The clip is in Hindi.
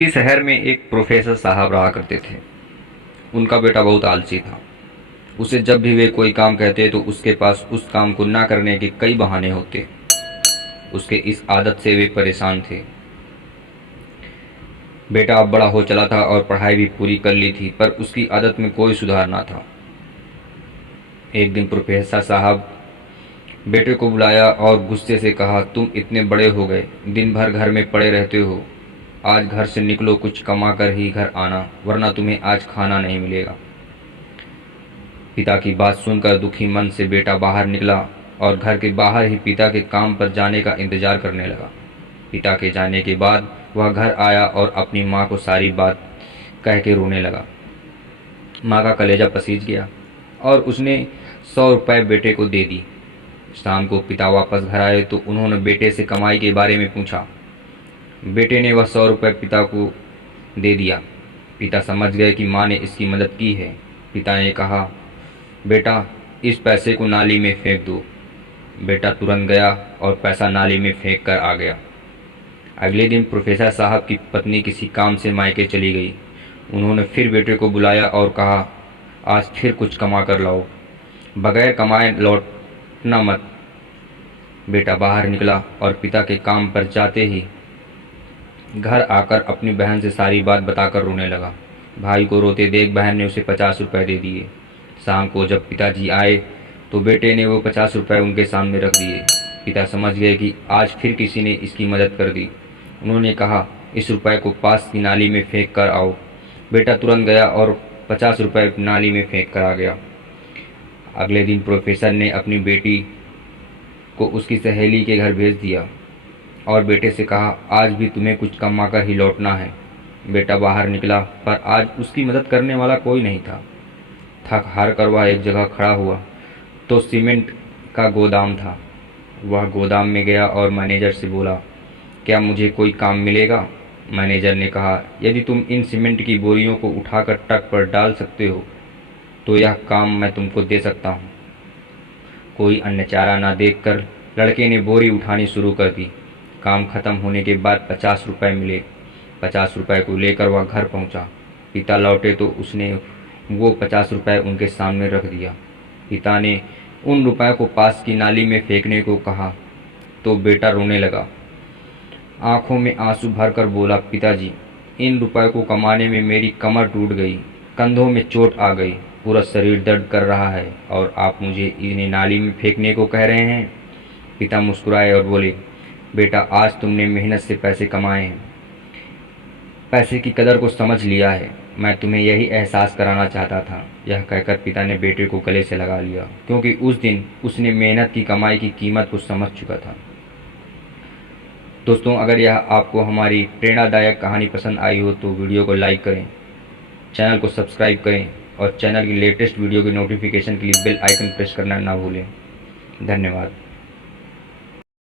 इस शहर में एक प्रोफेसर साहब रहा करते थे। उनका बेटा बहुत आलसी था। उसे जब भी वे कोई काम कहते तो उसके पास उस काम को ना करने के कई बहाने होते। उसके इस आदत से वे परेशान थे। बेटा अब बड़ा हो चला था और पढ़ाई भी पूरी कर ली थी, पर उसकी आदत में कोई सुधार ना था। एक दिन प्रोफेसर साहब बेटे को बुलाया और गुस्से से कहा, तुम इतने बड़े हो गए, दिन भर घर में पड़े रहते हो। आज घर से निकलो, कुछ कमा कर ही घर आना, वरना तुम्हें आज खाना नहीं मिलेगा। पिता की बात सुनकर दुखी मन से बेटा बाहर निकला और घर के बाहर ही पिता के काम पर जाने का इंतजार करने लगा। पिता के जाने के बाद वह घर आया और अपनी माँ को सारी बात कह के रोने लगा। माँ का कलेजा पसीज गया और उसने 100 रुपये बेटे को दे दी। शाम को पिता वापस घर आए तो उन्होंने बेटे से कमाई के बारे में पूछा। बेटे ने वह 100 रुपये पिता को दे दिया। पिता समझ गए कि माँ ने इसकी मदद की है। पिता ने कहा, बेटा इस पैसे को नाली में फेंक दो। बेटा तुरंत गया और पैसा नाली में फेंक कर आ गया। अगले दिन प्रोफेसर साहब की पत्नी किसी काम से मायके चली गई। उन्होंने फिर बेटे को बुलाया और कहा, आज फिर कुछ कमा कर लाओ, बगैर कमाए लौटना मत। बेटा बाहर निकला और पिता के काम पर जाते ही घर आकर अपनी बहन से सारी बात बताकर रोने लगा। भाई को रोते देख बहन ने उसे 50 रुपये दे दिए। शाम को जब पिताजी आए तो बेटे ने वो 50 रुपये उनके सामने रख दिए। पिता समझ गए कि आज फिर किसी ने इसकी मदद कर दी। उन्होंने कहा, इस रुपये को पास की नाली में फेंक कर आओ। बेटा तुरंत गया और 50 रुपये नाली में फेंक कर आ गया। अगले दिन प्रोफेसर ने अपनी बेटी को उसकी सहेली के घर भेज दिया और बेटे से कहा, आज भी तुम्हें कुछ कमा कर ही लौटना है। बेटा बाहर निकला, पर आज उसकी मदद करने वाला कोई नहीं था। थक हार कर वह एक जगह खड़ा हुआ तो सीमेंट का गोदाम था। वह गोदाम में गया और मैनेजर से बोला, क्या मुझे कोई काम मिलेगा? मैनेजर ने कहा, यदि तुम इन सीमेंट की बोरियों को उठाकर ट्रक पर डाल सकते हो तो यह काम मैं तुमको दे सकता हूँ। कोई अन्य चारा न देखकर लड़के ने बोरी उठानी शुरू कर दी। काम खत्म होने के बाद 50 रुपये मिले। 50 रुपये को लेकर वह घर पहुंचा। पिता लौटे तो उसने वो 50 रुपये उनके सामने रख दिया। पिता ने उन रुपयों को पास की नाली में फेंकने को कहा तो बेटा रोने लगा। आंखों में आंसू भरकर बोला, पिताजी इन रुपयों को कमाने में मेरी कमर टूट गई, कंधों में चोट आ गई, पूरा शरीर दर्द कर रहा है और आप मुझे इन्हें नाली में फेंकने को कह रहे हैं। पिता मुस्कुराए और बोले, बेटा आज तुमने मेहनत से पैसे कमाए हैं, पैसे की कदर को समझ लिया है। मैं तुम्हें यही एहसास कराना चाहता था। यह कहकर पिता ने बेटे को गले से लगा लिया, क्योंकि उस दिन उसने मेहनत की कमाई की कीमत को समझ चुका था। दोस्तों, अगर यह आपको हमारी प्रेरणादायक कहानी पसंद आई हो तो वीडियो को लाइक करें, चैनल को सब्सक्राइब करें और चैनल की लेटेस्ट वीडियो की नोटिफिकेशन के लिए बेल आइकन प्रेस करना ना भूलें। धन्यवाद।